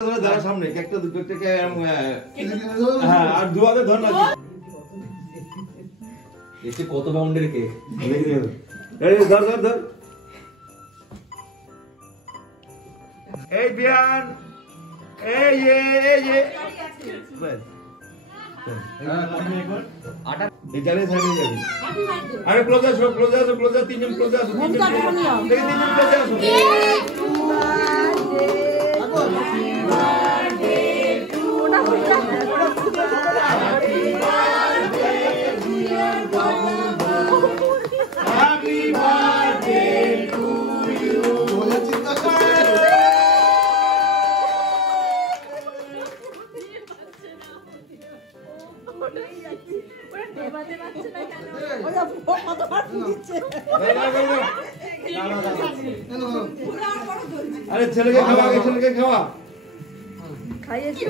দাঁড়া সামনে একটা দুটো থেকে হ্যাঁ আর দুয়ারে ধর না এতে কত বাউন্ডের কেক এই ধর ধর ধর এই বিয়ান এই বাস আটা এখানে সাইডে যাবি আরে ক্লোজ আসো তিনজন ক্লোজ আসো তিনজন ক্লোজ আসো আরে ছেলেকে খাওয়া খাইয়েছি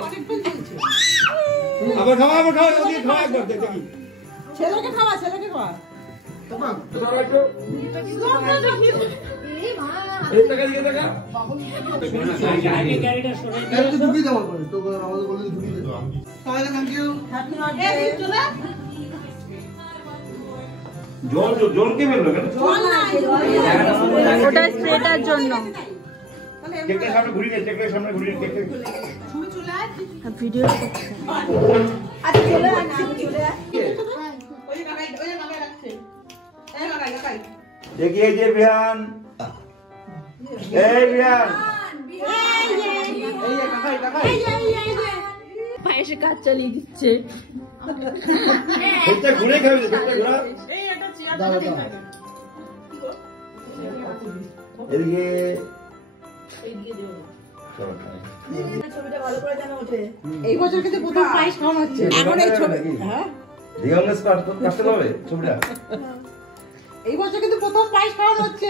আবার খাওয়া ওদিকে খাওয়া একবার দেখি ছেলেকে খাওয়া তোমার একটু এই মা এই টাকা দিকে টাকা আগে গাড়িটা সরে গাড়িটা ঢুকিয়ে দাও করে তো আমাদের বলে ঢুকিয়ে দাও সবাইকে থ্যাংক ইউ হ্যাপি বার্থডে চলে জল কে বেরলো কেন জল না ওটা স্প্রেটার জন্য কেকের সামনে ঘুরিয়ে কেকের সামনে ঘুরিয়ে কেকের তুমি চলে আয় ভিডিও করতে আচ্ছা চলে আয় ওই কাকা রাখছে এই কাকা দেখি এই যে বিহান এই বিহান এই কাকা পায়েসে কাজ চালিয়ে দিচ্ছে এটা ঘুরে খাবে এটা ঘোরা এই এটা চেয়ার দাও এদিকে এইদিকে দিও ছবিটা ভালো করে জানা ওঠে এই বছর কিন্তু প্রথম পায়েস খাওয়া হচ্ছে এখন এই ছবি হ্যাঁ রিয়েলনেস কাটতে হবে ছবিটা এই বছর কিন্তু প্রথম পায়েস খাওয়া হচ্ছে